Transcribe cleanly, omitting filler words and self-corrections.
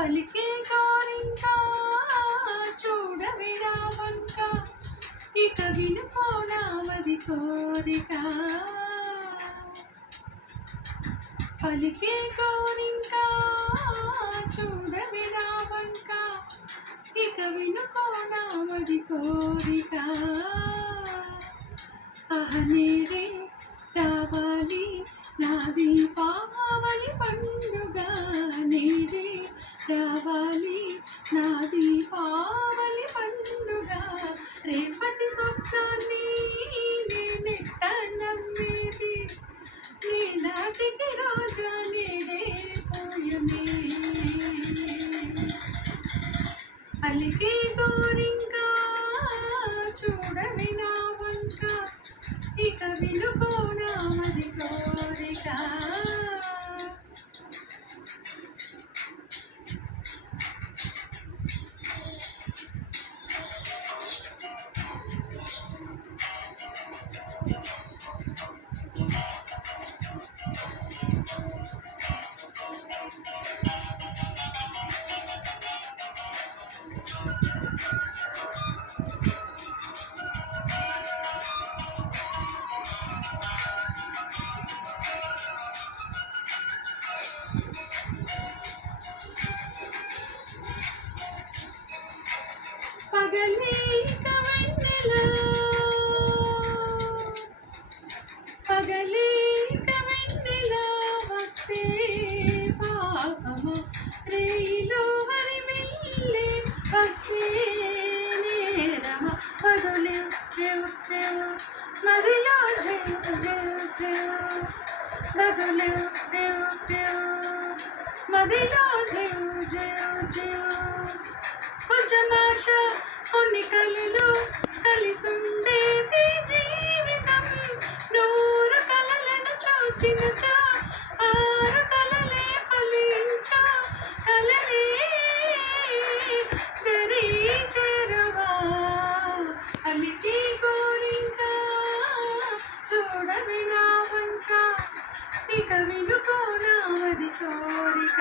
పలికే కోరింకా చూడవే నా వంక ఇక వినుకోనామది కోరిక పలికే కోరింకా చూడవే నా వంక ఇక వినుకోనామది కోరిక అహనేడే రావాలి నా దీపావళి పండుగ నేడే రావాలి నా దీపావళి పండుగ రేపటి స్వప్నాన్ని నేనెట్ట నమ్మేది నేనాటికి రోజా నేడే పోయమే అలికే గోరింకా చూడవే నా వంక ఇక వినుకోనామది కోరిక పగలేక వెన్నెలా వస్తే పాపమా రేయిలో హరివిల్లే వస్తే నేరమా వదులేవు మదిలో వదులేవు మదిలో కొంచెమాశ కొన్ని కలలు కలిసుండేది జీవితం నూరు కలలను చూచిన ఆరు కలలే ఫలించా కలలే దరి చేరవా అలికి కోరింకా చూడవే నా వంక ఇక వినుకోనామది కోరిక